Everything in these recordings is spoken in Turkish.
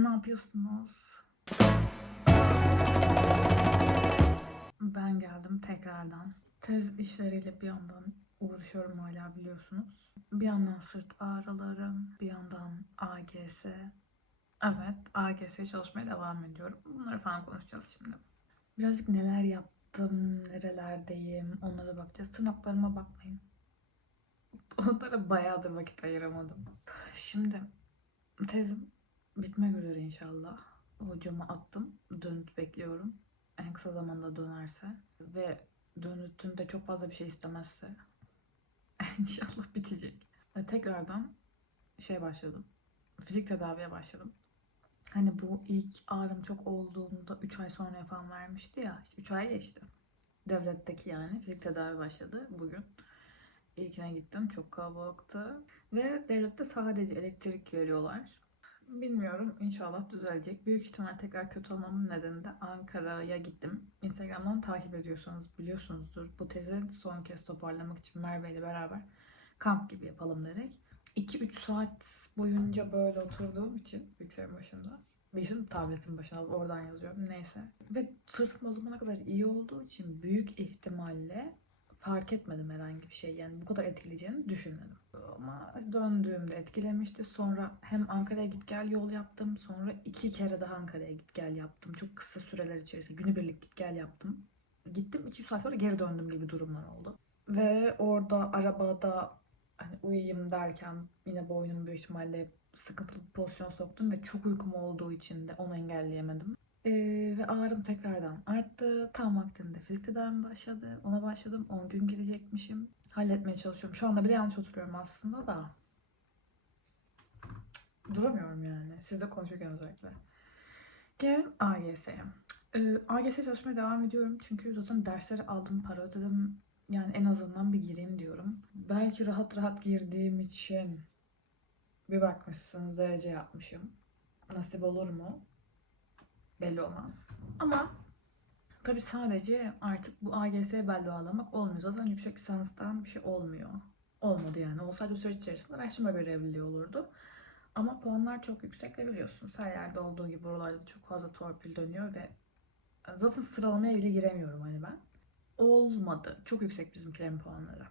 Ne yapıyorsunuz? Ben geldim tekrardan. Tez işleriyle bir yandan uğraşıyorum hala biliyorsunuz. Bir yandan sırt ağrılarım, bir yandan AGS. Evet, AGS'ye çalışmaya devam ediyorum. Bunları falan konuşacağız şimdi. Birazcık neler yaptım, nerelerdeyim onlara bakacağız. Tırnaklarıma bakmayın. Onlara bayağıdır vakit ayıramadım. Şimdi tezim bitmek üzere inşallah. Hocama attım. Dönüt bekliyorum. En kısa zamanda dönerse ve dönütünde çok fazla bir şey istemezse inşallah bitecek. Ve tekrardan şey başladım. Fizik tedaviye başladım. Hani bu ilk ağrım çok olduğunda 3 ay sonra falan vermişti ya. İşte 3 ay geçti. Devletteki yani fizik tedavi başladı bugün. İlkine gittim. Çok kalabalıktı. Ve devlette sadece elektrik veriyorlar. Bilmiyorum. İnşallah düzelecek. Büyük ihtimal tekrar kötü olmamın nedeni de Ankara'ya gittim. Instagram'dan takip ediyorsanız biliyorsunuzdur. Bu tezi son kez toparlamak için Merve ile beraber kamp gibi yapalım dedik. 2-3 saat boyunca böyle oturduğum için bilgisayarın başında. Bilgisayarın tabletin başına oradan yazıyorum. Neyse. Ve sırtım o zamana kadar iyi olduğu için büyük ihtimalle fark etmedim herhangi bir şey. Yani bu kadar etkileyeceğini düşünmedim. Ama döndüğümde etkilemişti. Sonra hem Ankara'ya git gel yol yaptım. Sonra iki kere daha Ankara'ya git gel yaptım. Çok kısa süreler içerisinde günübirlik git gel yaptım. Gittim iki saat sonra geri döndüm gibi durumlar oldu. Ve orada arabada hani uyuyayım derken yine boynumu büyük ihtimalle sıkıntılı pozisyon soktum ve çok uykum olduğu için de onu engelleyemedim. Ee, ve ağrım tekrardan arttı. Tam vaktinde fizik tedavim başladı. Ona başladım. 10 gün gidecekmişim. Halletmeye çalışıyorum. Şu anda bile yanlış oturuyorum aslında da. Duramıyorum yani. Sizle konuşurken özellikle. Gelelim AGS'ye. Ee, AGS çalışmaya devam ediyorum. Çünkü zaten dersleri aldım, para ödedim. Yani en azından bir gireyim diyorum. Belki rahat rahat girdiğim için bir bakmışsınız derece yapmışım. Nasip olur mu? Belli olmaz. Ama tabii sadece artık bu AGS belloğalamak olmuyor. Zaten yüksek lisanstan bir şey olmuyor. Olmadı yani. Olsaydı süreç içerisinde araştırma görevliliği olurdu. Ama puanlar çok yüksek ve biliyorsunuz her yerde olduğu gibi oralarda çok fazla torpil dönüyor ve zaten sıralamaya bile giremiyorum hani ben. Olmadı. Çok yüksek bizimkilerin puanları.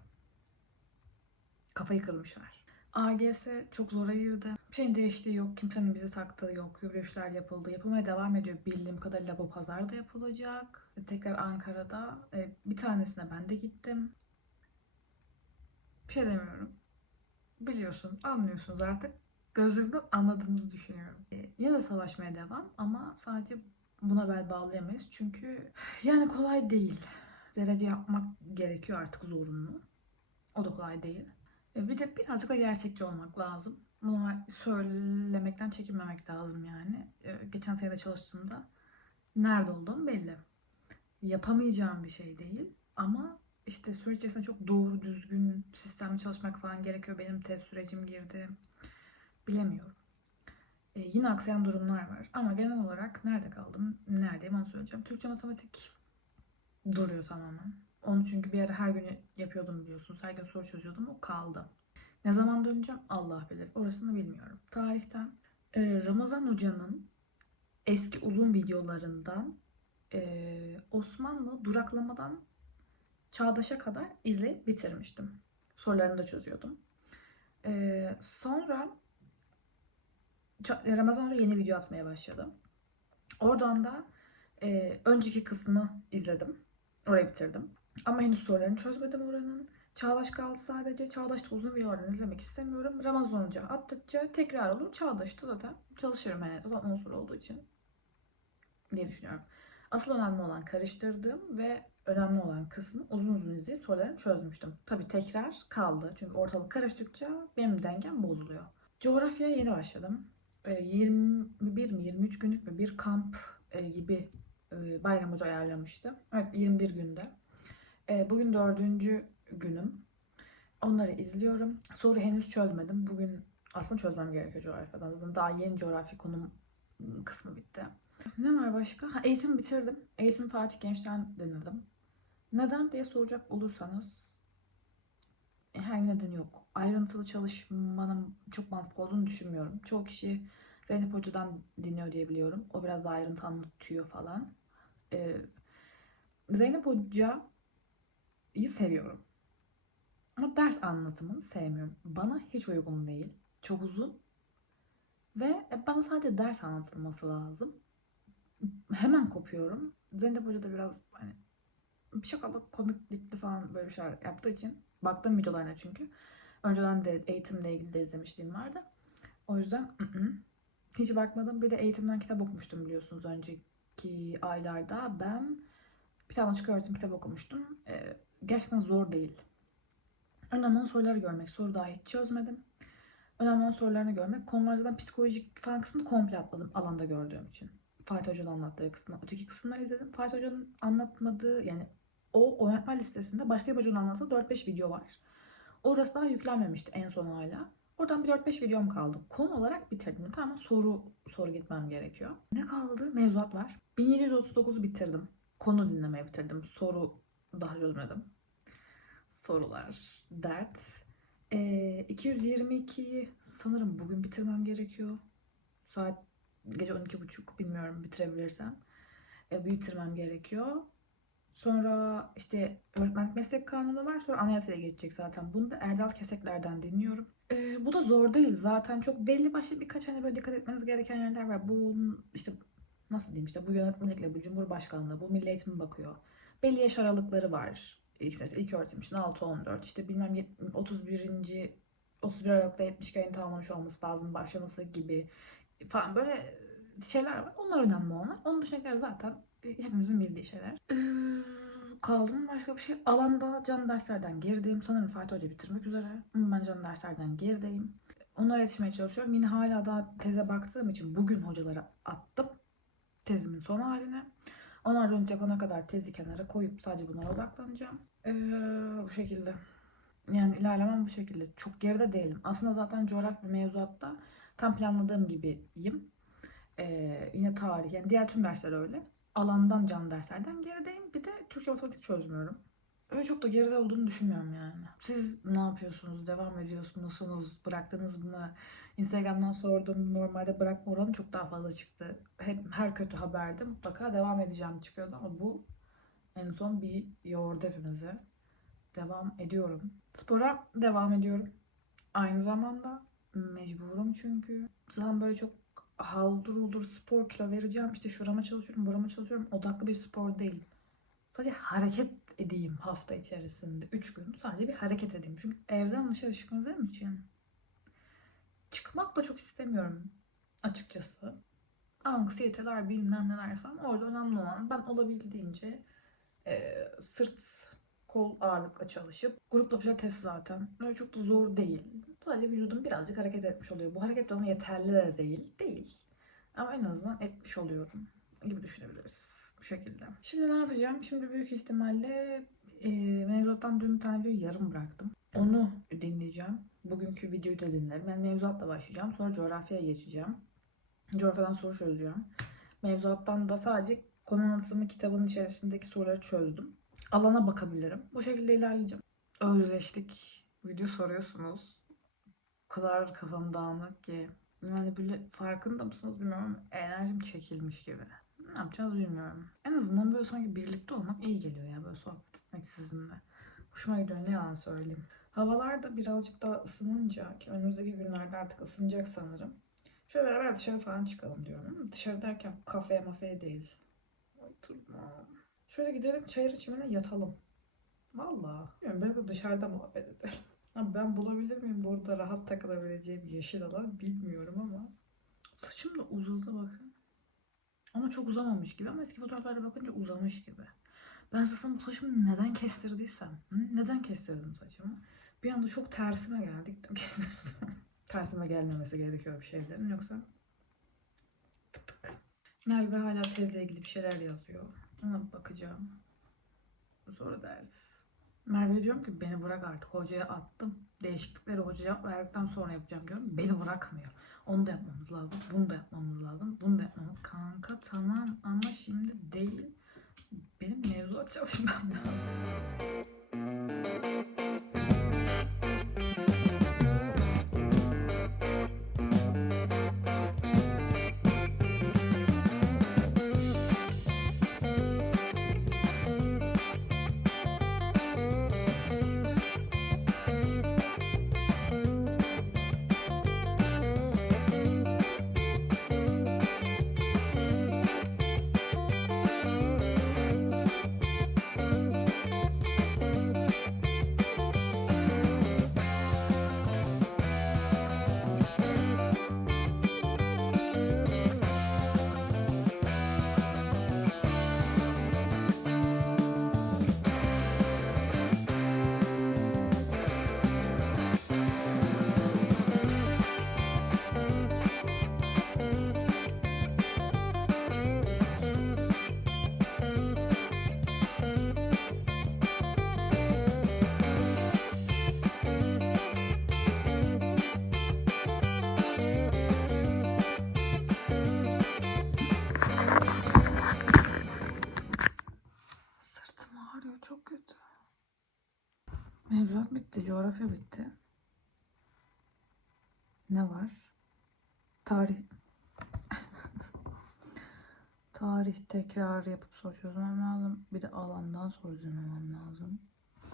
Kafayı kırmışlar. AGS çok zora girdi. Bir şeyin değiştiği yok. Kimsenin bizi taktığı yok. Yürüyüşler yapıldı. Yapılmaya devam ediyor. Bildiğim kadarıyla bu pazarda yapılacak. Tekrar Ankara'da. E, Bir tanesine ben de gittim. Bir şey demiyorum. Biliyorsun, anlıyorsunuz artık. Gözlerimden anladığınızı düşünüyorum. E, Yine de savaşmaya devam ama sadece buna bel bağlayamayız. Çünkü yani kolay değil. Derece yapmak gerekiyor artık zorunlu. O da kolay değil. E, Bir de birazcık da gerçekçi olmak lazım. Bunu söylemekten çekinmemek lazım yani. E, Geçen sene de çalıştığımda nerede olduğum belli. Yapamayacağım bir şey değil. Ama işte süreç içerisinde çok doğru, düzgün, sistemli çalışmak falan gerekiyor. Benim test sürecim girdi. Bilemiyorum. E, yine aksayan durumlar var. Ama genel olarak nerede kaldım, neredeyim onu söyleyeceğim. Türkçe matematik duruyor tamamen. Onu çünkü bir ara her gün yapıyordum biliyorsunuz. Her gün soru çözüyordum. O kaldı. Ne zaman döneceğim Allah bilir. Orasını bilmiyorum. Tarihten e, Ramazan Hoca'nın eski uzun videolarından e, Osmanlı duraklamadan Çağdaş'a kadar izleyip bitirmiştim. Sorularını da çözüyordum. E, sonra Ramazan Hoca yeni video atmaya başladı. Oradan da önceki kısmı izledim. Orayı bitirdim. Ama henüz sorularını çözmedim oranın. Çağdaş kaldı sadece. Çağdaş'ta uzun videolarını izlemek istemiyorum. Ramazan Hoca attıkça tekrar olur. Çağdaş'ta zaten çalışırım hani zaten 10 soru olduğu için diye düşünüyorum. Asıl önemli olan karıştırdığım ve önemli olan kısmı uzun uzun izleyip sorularını çözmüştüm. Tabi tekrar kaldı. Çünkü ortalık karıştıkça benim dengem bozuluyor. Coğrafyaya yeni başladım. E, 21 mi 23 günlük mü bir kamp e, gibi e, Bayram Hoca ayarlamıştı. Evet 21 günde. E, Bugün dördüncü günüm. Onları izliyorum. Soru henüz çözmedim. Bugün aslında çözmem gerekiyor coğrafyadan. Zaten daha yeni coğrafi konum ım, kısmı bitti. Ne var başka? Ha, eğitim bitirdim. Eğitim Fatih Genç'ten denedim. Neden diye soracak olursanız herhangi bir nedeni yok. Ayrıntılı çalışmanın çok mantıklı olduğunu düşünmüyorum. Çoğu kişi Zeynep Hoca'dan dinliyor diye biliyorum. O biraz daha ayrıntı anlatıyor falan. Ee, Zeynep Hoca'yı seviyorum. Ama ders anlatımını sevmiyorum. Bana hiç uygun değil. Çok uzun. Ve e, bana sadece ders anlatılması lazım. Hemen kopuyorum. Zeynep Hoca da biraz hani şakalı, komiklikli falan böyle şeyler yaptığı için baktım videolarına çünkü. Önceden de eğitimle ilgili de izlemişliğim vardı. O yüzden ı-ı, hiç bakmadım. Bir de eğitimden kitap okumuştum biliyorsunuz önceki aylarda. Ben bir tane açık öğretim kitabı okumuştum. Ee, gerçekten zor değil. Önemli olan soruları görmek. Soru daha hiç çözmedim. Önemli olan sorularını görmek. Konular zaten psikolojik falan kısmını komple atladım alanda gördüğüm için. Fatih Hoca'nın anlattığı kısmı. Öteki kısımları izledim. Fatih Hoca'nın anlatmadığı yani o oynatma listesinde başka bir hocanın anlattığı 4-5 video var. Orası daha yüklenmemişti en son hala. Oradan bir 4-5 videom kaldı. Konu olarak bitirdim. Tamamen soru soru gitmem gerekiyor. Ne kaldı? Mevzuat var. 1739'u bitirdim. Konu dinlemeyi bitirdim. Soru daha çözmedim. Sorular, dert. Ee, 222'yi sanırım bugün bitirmem gerekiyor. Saat gece 12.30 bilmiyorum bitirebilirsem. Ee, bitirmem gerekiyor. Sonra işte öğretmenlik meslek kanunu var. Sonra anayasaya geçecek zaten. Bunu da Erdal Kesekler'den dinliyorum. Ee, bu da zor değil. Zaten çok belli başlı birkaç hani böyle dikkat etmeniz gereken yerler var. Bu işte nasıl diyeyim işte bu yönetmelikle, bu cumhurbaşkanlığı, bu milli eğitim bakıyor. Belli yaş aralıkları var. İlk mesela ilk öğretim için 6-14 işte bilmem yet- 31. 31 Aralık'ta 70 yayın tamamlamış olması lazım başlaması gibi falan böyle şeyler var. Onlar önemli onlar. Onun dışındakiler zaten hepimizin bildiği şeyler. Ee, kaldı mı başka bir şey? Alanda can derslerden gerideyim. Sanırım Fatih Hoca bitirmek üzere. Ama Ben can derslerden gerideyim. Onlara yetişmeye çalışıyorum. Yine hala daha teze baktığım için bugün hocalara attım. Tezimin son haline. Onlar dönüş yapana kadar tezi kenara koyup sadece bunlara odaklanacağım. Ee, bu şekilde. Yani ilerlemem bu şekilde. Çok geride değilim. Aslında zaten coğrafya mevzuatta tam planladığım gibiyim. Ee, yine tarih yani diğer tüm dersler öyle. Alandan can derslerden gerideyim. Bir de Türkçe matematik çözmüyorum. Öyle çok da geride olduğunu düşünmüyorum yani. Siz ne yapıyorsunuz? Devam ediyorsunuz? Bıraktınız mı? Instagram'dan sordum. Normalde bırakma oranı çok daha fazla çıktı. Hep her kötü haberde mutlaka devam edeceğim çıkıyordu ama bu en son bir yoğurdu hepimizi. Devam ediyorum. Spora devam ediyorum. Aynı zamanda mecburum çünkü. Zaten böyle çok haldır uldur spor kilo vereceğim. İşte şurama çalışıyorum, burama çalışıyorum. Odaklı bir spor değil. Sadece hareket edeyim hafta içerisinde. 3 gün sadece bir hareket edeyim. Çünkü evden dışarı çıkmadığım için çıkmak da çok istemiyorum açıkçası. Anksiyeteler bilmem neler falan. Orada önemli olan ben olabildiğince e, sırt kol ağırlıkla çalışıp grupla pilates zaten öyle çok da zor değil. Sadece vücudum birazcık hareket etmiş oluyor. Bu hareket bana yeterli de değil. Değil. Ama en azından etmiş oluyorum gibi düşünebiliriz. Bu şekilde. Şimdi ne yapacağım? Şimdi büyük ihtimalle e, mevzuattan dün bir tane video yarım bıraktım. Onu dinleyeceğim. Bugünkü videoyu da dinlerim. Ben mevzuatla başlayacağım. Sonra coğrafyaya geçeceğim. Coğrafyadan soru çözeceğim. Mevzuattan da sadece konu anlatımı kitabının içerisindeki soruları çözdüm. Alana bakabilirim. Bu şekilde ilerleyeceğim. Özleştik. Video soruyorsunuz. O kadar kafam dağınık ki. Yani böyle farkında mısınız bilmiyorum enerjim çekilmiş gibi. Ne yapacağız bilmiyorum. En azından böyle sanki birlikte olmak iyi geliyor ya böyle sohbet etmek sizinle. Hoşuma gidiyor ne yalan söyleyeyim. Havalar da birazcık daha ısınınca ki önümüzdeki günlerde artık ısınacak sanırım. Şöyle beraber dışarı falan çıkalım diyorum. Dışarı derken kafeye mafeye değil. Oturma. Şöyle gidelim çayır çimene yatalım. Valla. Bilmiyorum belki dışarıda muhabbet edelim. Ben bulabilir miyim burada rahat takılabileceğim yeşil alan bilmiyorum ama. Saçım da uzadı bakın. Ama çok uzamamış gibi ama eski fotoğraflara bakınca uzamış gibi. Ben zaten bu saçımı neden kestirdiysem, neden kestirdim saçımı? Bir anda çok tersime geldi, gittim kestirdim. tersime gelmemesi gerekiyor bir şeylerin yoksa tık tık. Merve hala tezle ilgili bir şeyler yazıyor. Ona bakacağım. Sonra ders. Merve diyorum ki beni bırak artık hocaya attım. Değişiklikleri hoca cevap verdikten sonra yapacağım diyorum. Beni bırakmıyor. Onu da yapmamız lazım. Bunu da yapmamız lazım. Bunu da yapmamız Kanka tamam ama şimdi değil. Benim mevzuat çalışmam lazım. Tarih tekrar yapıp soru çözmem lazım. Bir de alandan soru çözmem lazım.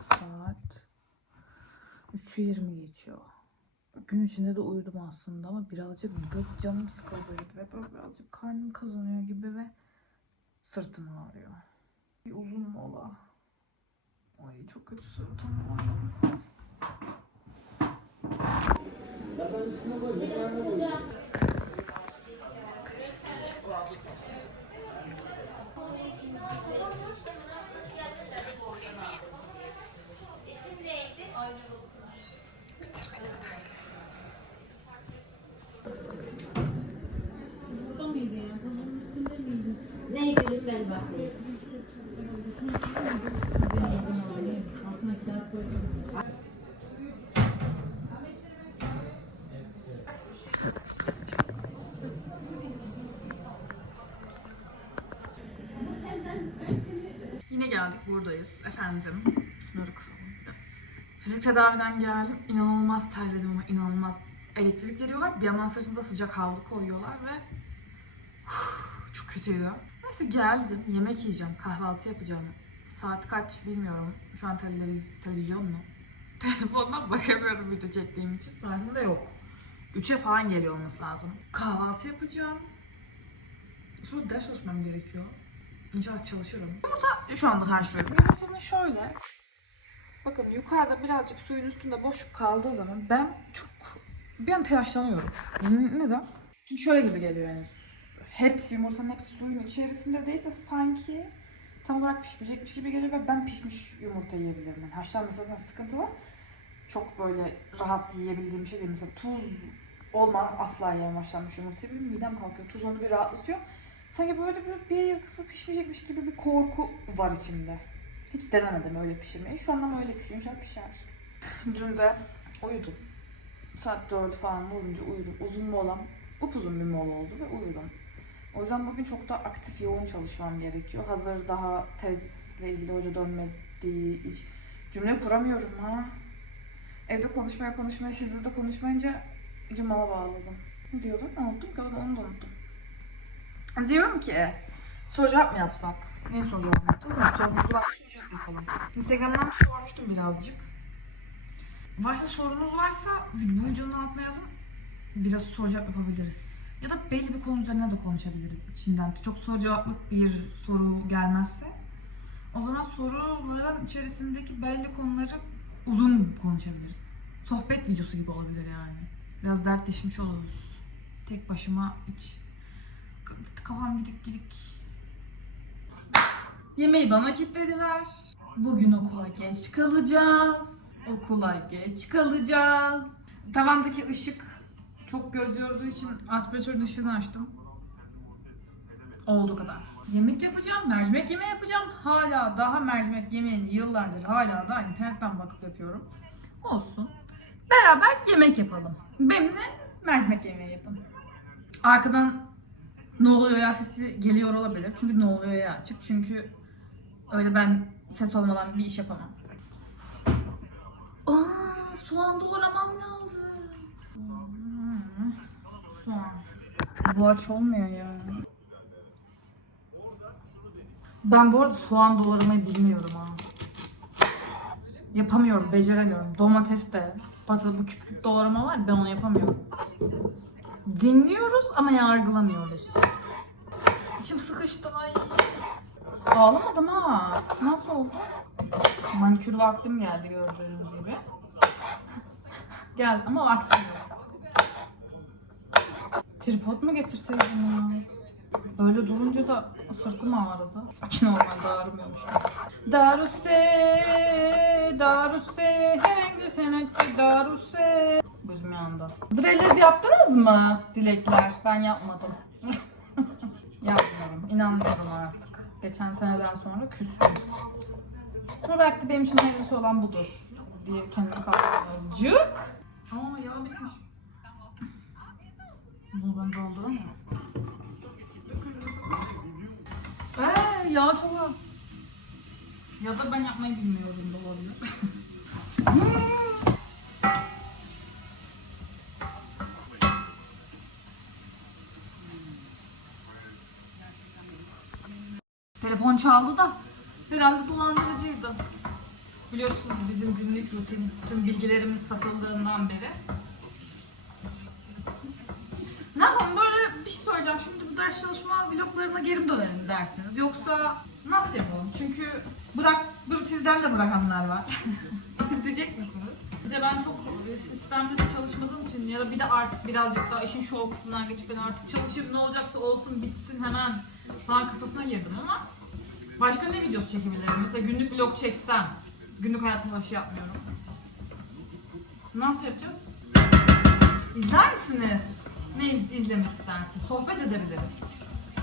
Saat 3.20 geçiyor. Gün içinde de uyudum aslında ama birazcık böyle canım sıkıldığı gibi ve birazcık karnım kazanıyor gibi ve sırtım ağrıyor. Bir uzun mola. Ay çok kötü sırtım ağrıyor. Neydi lütfen bak. Yine geldik buradayız efendim. Şunları kısalım biraz. Fizik tedaviden geldim. İnanılmaz terledim ama inanılmaz. Elektrik veriyorlar. Bir yandan sırtınıza sıcak havlu koyuyorlar ve Uf, çok kötüydü. Neyse geldim. Yemek yiyeceğim. Kahvaltı yapacağım. Saat kaç bilmiyorum. Şu an televiz televizyon mu? Telefondan bakamıyorum video çektiğim için. Saatim de yok. 3'e falan geliyor olması lazım. Kahvaltı yapacağım. Sonra ders çalışmam gerekiyor. İnşallah çalışırım. Yumurta şu anda haşlıyorum. Yumurtanın şöyle. Bakın yukarıda birazcık suyun üstünde boşluk kaldığı zaman ben çok bir an telaşlanıyorum. Neden? Çünkü şöyle gibi geliyor yani. Hepsi yumurtanın hepsi suyun içerisinde değilse sanki tam olarak pişmeyecekmiş gibi geliyor ve ben pişmiş yumurta yiyebilirim. Yani haşlanması zaten sıkıntı var. Çok böyle rahat yiyebildiğim bir şey değil. Mesela tuz olma asla yiyemem haşlanmış yumurtayı. Midem kalkıyor. Tuz onu bir rahatlatıyor. Sanki böyle bir, bir yer kısmı pişmeyecekmiş gibi bir korku var içimde. Hiç denemedim öyle pişirmeyi. Şu andan öyle pişiyor. İnşallah pişer. Dün de uyudum. Saat 4 falan olunca uyudum. Uzun molam, upuzun bir mola oldu ve uyudum. O yüzden bugün çok da aktif, yoğun çalışmam gerekiyor. Hazır daha tezle ilgili hoca dönmediği hiç cümle kuramıyorum ha. Evde konuşmaya konuşmaya, sizle de konuşmayınca iyice bağladım. Ne diyordum? Unuttum ki onu da unuttum. Diyorum ki soru cevap mı yapsak? Ne soru cevap yaptık? Sorunuz var soru cevap yapalım. Instagram'dan sormuştum birazcık. Varsa sorunuz varsa bu videonun altına yazın. Biraz soru cevap yapabiliriz. Ya da belli bir konu üzerine de konuşabiliriz içinden. Çok soru cevaplık bir soru gelmezse. O zaman soruların içerisindeki belli konuları uzun konuşabiliriz. Sohbet videosu gibi olabilir yani. Biraz dertleşmiş oluruz. Tek başıma hiç kafam gidik gidik. Yemeği bana kilitlediler. Bugün okula geç kalacağız. Okula geç kalacağız. Tavandaki ışık çok göz yorduğu için aspiratörün ışığını açtım. Olduğu kadar. Yemek yapacağım, mercimek yemeği yapacağım. Hala daha mercimek yemeğini yıllardır hala da internetten bakıp yapıyorum. Olsun. Beraber yemek yapalım. Benimle mercimek yemeği yapın. Arkadan ne oluyor ya sesi geliyor olabilir. Çünkü ne oluyor ya açık. Çünkü öyle ben ses olmadan bir iş yapamam. Aa, soğan doğramam lazım. Hmm, Soğan. Bu aç olmuyor ya. Ben bu arada soğan doğramayı bilmiyorum ha. Yapamıyorum, beceremiyorum. Domates de, patates bu küp küp doğrama var ben onu yapamıyorum. Dinliyoruz ama yargılamıyoruz. İçim sıkıştı ay. Ağlamadım ha. Nasıl oldu? Manikür vaktim geldi gördüğünüz gibi. Geldi ama vaktim yok. Tripod mu getirseydim ya? Böyle durunca da sırtım ağrıdı. Sakin olman da ağrımıyormuş. Daruse, Daruse, herhangi senetçi Daruse. Gözüm yandı. Drellez yaptınız mı dilekler? Ben yapmadım. Yapmıyorum. İnanmıyorum artık. Geçen seneden sonra küstüm. Ama belki de benim için hayırlısı olan budur. Diye kendimi kaldırdım. Cık. Aa yağ bitmiş. Bunu ben dolduramam. Eee yağ çok az. Ya da ben yapmayı bilmiyorum da olabilir. Telefon çaldı da herhalde dolandırıcıydı. Biliyorsunuz bizim günlük rutin, tüm bilgilerimiz satıldığından beri. Ne yapalım böyle bir şey soracağım. Şimdi bu ders çalışma vloglarına geri mi dönelim dersiniz? Yoksa nasıl yapalım? Çünkü bırak, bir sizden de bırakanlar var. İzleyecek misiniz? Bir de ben çok sistemde de çalışmadığım için ya da bir de artık birazcık daha işin şov kısmından geçip ben artık çalışayım ne olacaksa olsun bitsin hemen falan kafasına girdim ama başka ne videosu çekebilirim? Mesela günlük vlog çeksem günlük hayatımda şey yapmıyorum. Nasıl yapacağız? İzler misiniz? Ne iz- izlemek istersin? Sohbet edebiliriz.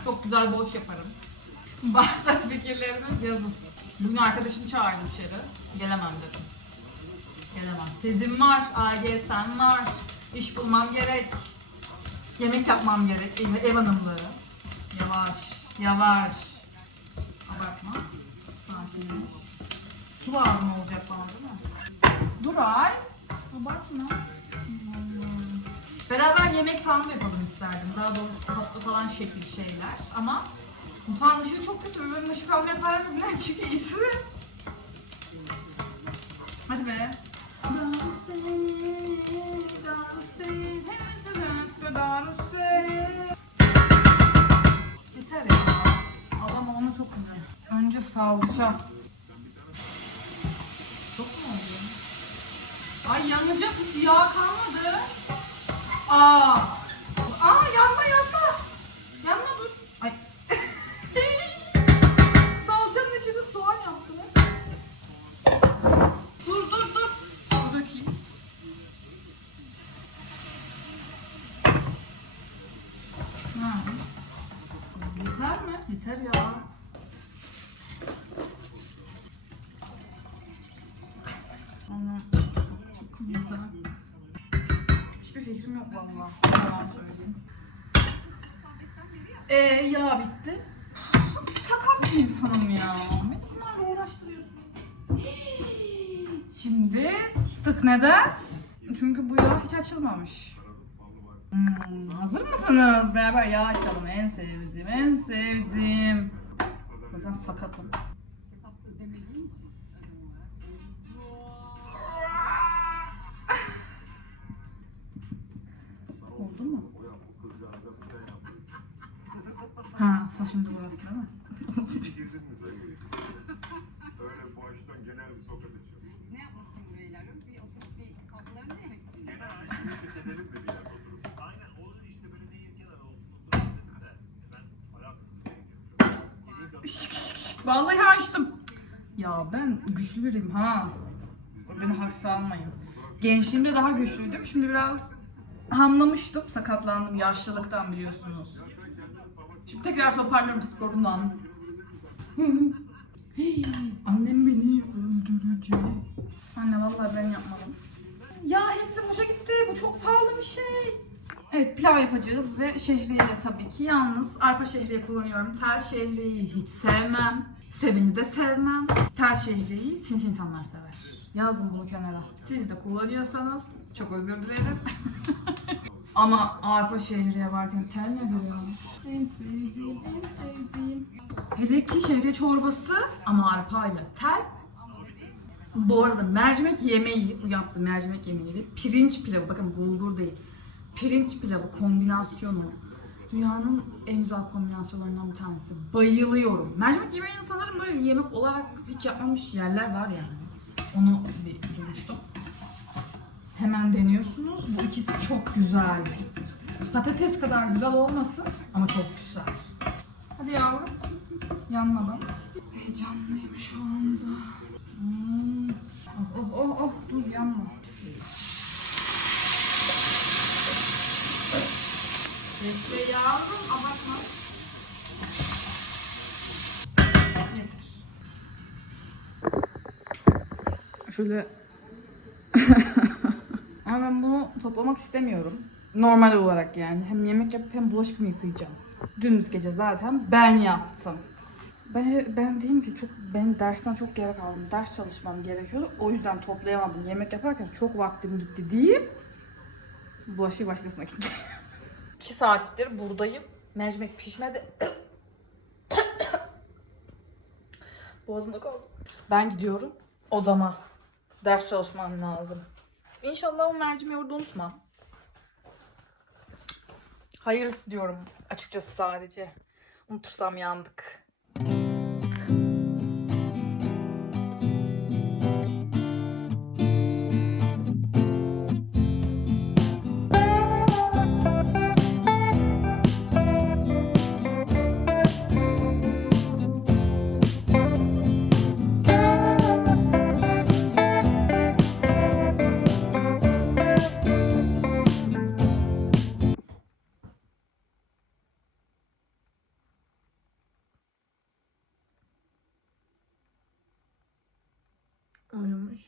Çok güzel boş yaparım. Varsa fikirleriniz yazın. Bugün arkadaşım çağırdı dışarı. Gelemem dedim. Gelemem. Tezim var, AGS'm var. İş bulmam gerek. Yemek yapmam gerek. Ev, ev hanımları. Yavaş, yavaş. Abartma. Sakin. Su lazım olacak bana değil mi? Dur ay. Abartma. Beraber yemek falan da yapalım isterdim. Daha doğrusu tatlı falan şekil şeyler. Ama mutfağın ışığı çok kötü. Benim ışık almaya yok. Neden? Çünkü iyisi. Hadi be. Salça. Çok mu oldu? Ay yanacak yağ kalmadı. Aa. Aa yanma. Yanma Ee, yağ bitti. Sakat bir insanım ya. Bunlarla uğraştırıyorsun. Şimdi sıçtık neden? Çünkü bu yağ hiç açılmamış. Hmm, hazır mısınız? Beraber yağ açalım. En sevdiğim, en sevdiğim. Zaten sakatım. Oldu mu? Ha, saçım burası değil mi? Girdin mi böyle? Öyle boştan genel bir sohbet ediyoruz. Ne yapmışsın beylerim? Bir oturup bir kalkılarını yemek için. Genel bir müzik edelim de bir yerde oturup. Aynen olur işte böyle değil kenara olsun ben gerekiyor. Şık şık şık. Vallahi açtım. Ya ben güçlü biriyim ha. Beni hafife almayın. Gençliğimde daha güçlüydüm. Şimdi biraz hamlamıştım. Sakatlandım yaşlılıktan biliyorsunuz. Şimdi tekrar toparlıyorum sporumdan. Hey, Annem beni öldürecek. Anne vallahi ben yapmadım. Ya hepsi boşa gitti. Bu çok pahalı bir şey. Evet pilav yapacağız ve şehriye tabii ki. Yalnız arpa şehriye kullanıyorum. Tel şehriyeyi hiç sevmem. Seveni de sevmem. Tel şehriyeyi sinsi insanlar sever. Yazdım bunu kenara. Siz de kullanıyorsanız çok özür dilerim. Ama arpa şehriye varken tel nedir ya? En sevdiğim, en sevdiğim. Hele ki şehriye çorbası ama arpayla. Tel bu arada mercimek yemeği, bu yaptığım mercimek yemeği ve pirinç pilavı, bakın bulgur değil. Pirinç pilavı kombinasyonu dünyanın en güzel kombinasyonlarından bir tanesi. Bayılıyorum. Mercimek yemeğini sanırım böyle yemek olarak hiç yapmamış yerler var yani. Onu bir duymuştum. Hemen deniyorsunuz. Bu ikisi çok güzel. Patates kadar güzel olmasın ama çok güzel. Hadi yavrum. Yanmadan. Heyecanlıyım şu anda. Hmm. Oh, oh oh oh dur yanma. Bekle yavrum abartma. Şöyle Ama ben bunu toplamak istemiyorum. Normal olarak yani. Hem yemek yapıp hem bulaşık mı yıkayacağım? Dün gece zaten ben yaptım. Ben, ben diyeyim ki çok ben dersten çok gerek aldım. Ders çalışmam gerekiyordu. O yüzden toplayamadım. Yemek yaparken çok vaktim gitti diyeyim. Bulaşığı başkasına gitti. 2 saattir buradayım. Mercimek pişmedi. Boğazımda kaldı. Ben gidiyorum. Odama. Ders çalışmam lazım. İnşallah o mercimeği orada unutmam. Hayırlısı diyorum açıkçası sadece. Unutursam yandık.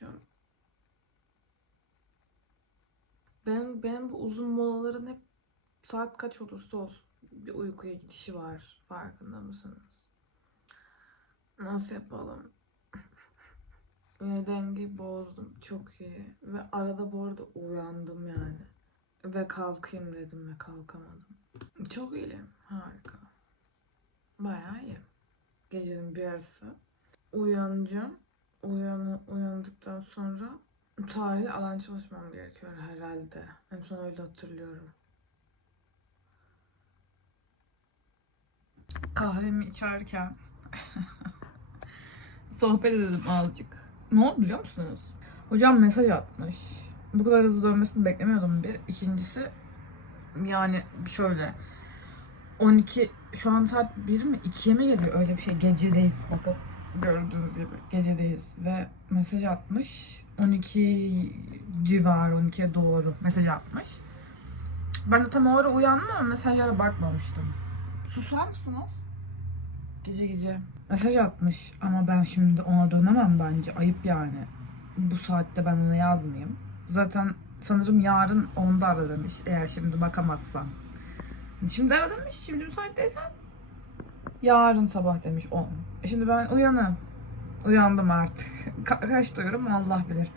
Uyumuşum. Ben benim bu uzun molaların hep saat kaç olursa olsun bir uykuya gidişi var. Farkında mısınız? Nasıl yapalım? Yine dengeyi bozdum. Çok iyi. Ve arada bu arada uyandım yani. Ve kalkayım dedim ve kalkamadım. Çok iyi. Harika. Bayağı iyi. Gecenin bir yarısı. Uyanacağım. Uyan, uyandıktan sonra tarihi alan çalışmam gerekiyor herhalde. En son öyle hatırlıyorum. Kahvemi içerken sohbet edelim azıcık. Ne oldu biliyor musunuz? Hocam mesaj atmış. Bu kadar hızlı dönmesini beklemiyordum bir. İkincisi yani şöyle 12 şu an saat 1 mi 2'ye mi geliyor öyle bir şey gecedeyiz bakın gördüğünüz gibi gecedeyiz ve mesaj atmış 12 civarı 12'ye doğru mesaj atmış. Ben de tam o ara uyandım ama mesajlara bakmamıştım. Susar mısınız? Gece gece. Mesaj atmış ama ben şimdi ona dönemem bence. Ayıp yani. Bu saatte ben ona yazmayayım. Zaten sanırım yarın onda ara demiş eğer şimdi bakamazsam. Şimdi ara demiş. Şimdi müsait değilsen yarın sabah demiş 10. E şimdi ben uyanım. Uyandım artık. Ka- kaçta uyuyorum Allah bilir.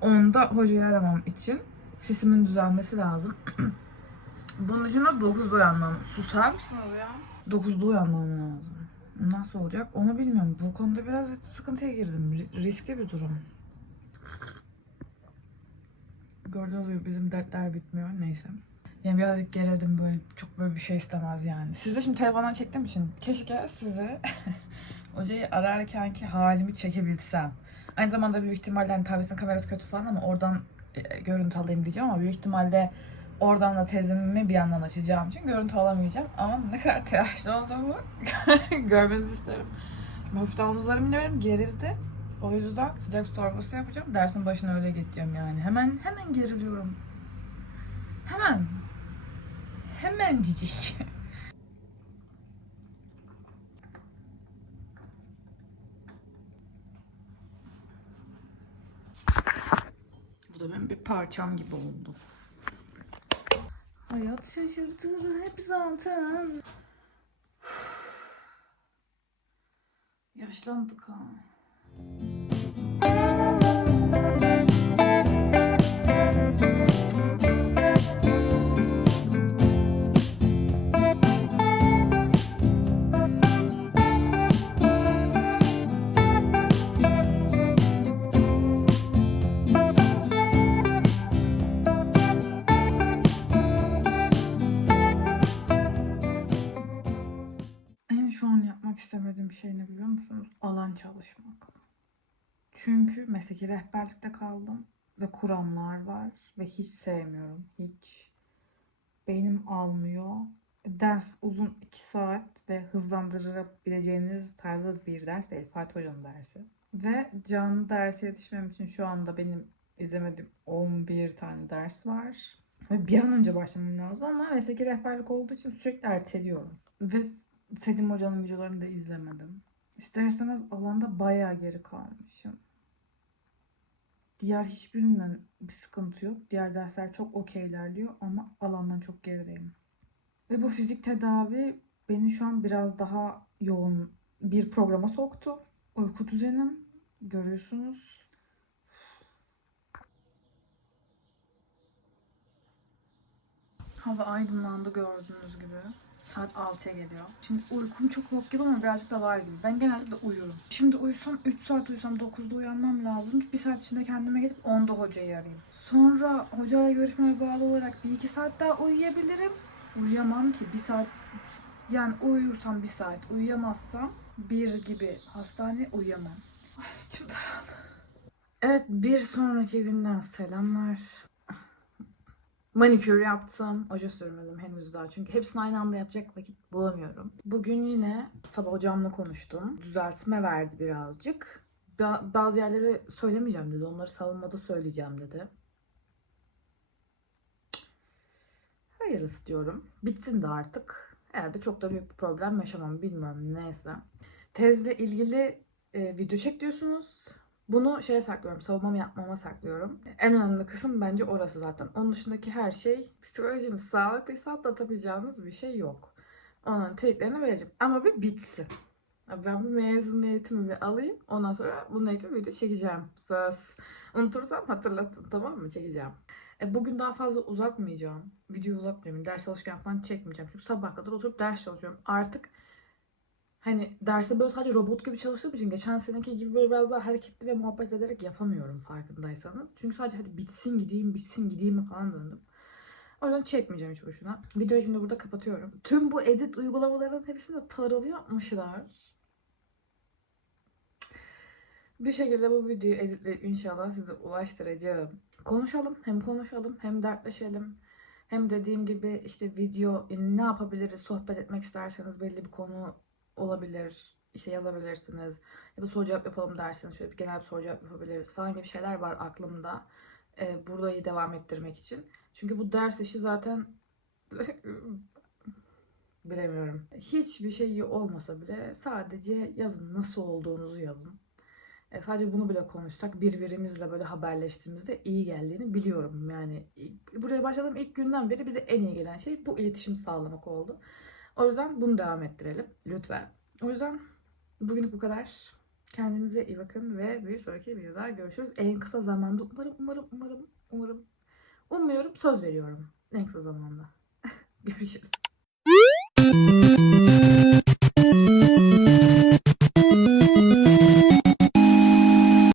Onda hocayı aramam için sesimin düzelmesi lazım. Bunun için de 9'da uyanmam. Susar mısınız ya? 9'da uyanmam lazım. Nasıl olacak onu bilmiyorum. Bu konuda biraz sıkıntıya girdim. Ri- riskli bir durum. Gördüğünüz gibi bizim dertler bitmiyor. Neyse. Yani birazcık gerildim böyle çok böyle bir şey istemez yani. Size şimdi telefondan çektiğim için keşke size hocayı ararken ki halimi çekebilsem. Aynı zamanda büyük ihtimalle hani tablesinin kamerası kötü falan ama oradan e, görüntü alayım diyeceğim ama büyük ihtimalle oradan da tezimi bir yandan açacağım için görüntü alamayacağım. Ama ne kadar telaşlı olduğumu görmenizi isterim. Şimdi hafiften omuzlarım yine benim gerildi. O yüzden sıcak su torbası yapacağım. Dersin başına öyle geçeceğim yani. Hemen hemen geriliyorum. Hemen. Hemencik. Bu da benim bir parçam gibi oldu. Hayat şaşırtır hep zaten. Yaşlandık ha. Yapmak istemediğim şey ne biliyor musunuz? Alan çalışmak. Çünkü mesleki rehberlikte kaldım ve kuramlar var ve hiç sevmiyorum. Hiç. Beynim almıyor. Ders uzun 2 saat ve hızlandırabileceğiniz tarzda bir ders değil. Fatih Hoca'nın dersi. Ve canlı derse yetişmem için şu anda benim izlemediğim 11 tane ders var. Ve bir an önce başlamam lazım ama mesleki rehberlik olduğu için sürekli erteliyorum. Ve Selim Hoca'nın videolarını da izlemedim. İster istemez alanda bayağı geri kalmışım. Diğer hiçbirinden bir sıkıntı yok. Diğer dersler çok okey ilerliyor ama alandan çok gerideyim. Ve bu fizik tedavi beni şu an biraz daha yoğun bir programa soktu. Uyku düzenim görüyorsunuz. Hava aydınlandı gördüğünüz gibi. Saat 6'ya geliyor. Şimdi uykum çok yok gibi ama birazcık da var gibi. Ben genelde de uyurum. Şimdi uyusam 3 saat uyusam 9'da uyanmam lazım ki 1 saat içinde kendime gelip 10'da hocayı arayayım. Sonra hocayla görüşmeye bağlı olarak 1-2 saat daha uyuyabilirim. Uyuyamam ki 1 saat yani uyursam 1 saat uyuyamazsam 1 gibi hastane uyuyamam. Ay içim daraldı. Evet bir sonraki günden selamlar. Manikür yaptım. Oje sürmedim henüz daha. Çünkü hepsini aynı anda yapacak vakit bulamıyorum. Bugün yine sabah hocamla konuştum. Düzeltme verdi birazcık. Ba- bazı yerleri söylemeyeceğim dedi. Onları savunmada söyleyeceğim dedi. Hayır istiyorum. Bitsin de artık. Herhalde çok da büyük bir problem yaşamam. Bilmiyorum neyse. Tezle ilgili e, video çek diyorsunuz. Bunu şeye saklıyorum, savunmamı yapmama saklıyorum. En önemli kısım bence orası zaten. Onun dışındaki her şey psikolojiniz sağlıklıysa atlatabileceğiniz bir şey yok. Onun triklerini vereceğim. Ama bir bitsin. Ben bir mezuniyetimi bir alayım. Ondan sonra bununla ilgili video çekeceğim. Söz. Unutursam hatırlatın tamam mı? Çekeceğim. E, bugün daha fazla uzatmayacağım. Videoyu uzatmayacağım. Ders çalışırken falan çekmeyeceğim. Çünkü sabah kadar oturup ders çalışıyorum. Artık hani derste böyle sadece robot gibi çalıştığım için geçen seneki gibi böyle biraz daha hareketli ve muhabbet ederek yapamıyorum farkındaysanız. Çünkü sadece hadi bitsin gideyim bitsin gideyim falan döndüm. O yüzden çekmeyeceğim hiç boşuna. Videoyu şimdi burada kapatıyorum. Tüm bu edit uygulamalarının hepsinde paralı yapmışlar. Bir şekilde bu videoyu editleyip inşallah size ulaştıracağım. Konuşalım. Hem konuşalım hem dertleşelim. Hem dediğim gibi işte video ne yapabiliriz sohbet etmek isterseniz belli bir konu olabilir. İşte yazabilirsiniz. Ya da soru cevap yapalım derseniz şöyle bir genel bir soru cevap yapabiliriz falan gibi şeyler var aklımda. Ee, burayı devam ettirmek için. Çünkü bu ders işi zaten bilemiyorum. Hiçbir şey olmasa bile sadece yazın nasıl olduğunuzu yazın. E, sadece bunu bile konuşsak birbirimizle böyle haberleştiğimizde iyi geldiğini biliyorum. Yani ilk- buraya başladığım ilk günden beri bize en iyi gelen şey bu iletişim sağlamak oldu. O yüzden bunu devam ettirelim lütfen. O yüzden bugünlük bu kadar. Kendinize iyi bakın ve bir sonraki videoda görüşürüz. En kısa zamanda umarım umarım umarım umarım umuyorum söz veriyorum en kısa zamanda. görüşürüz.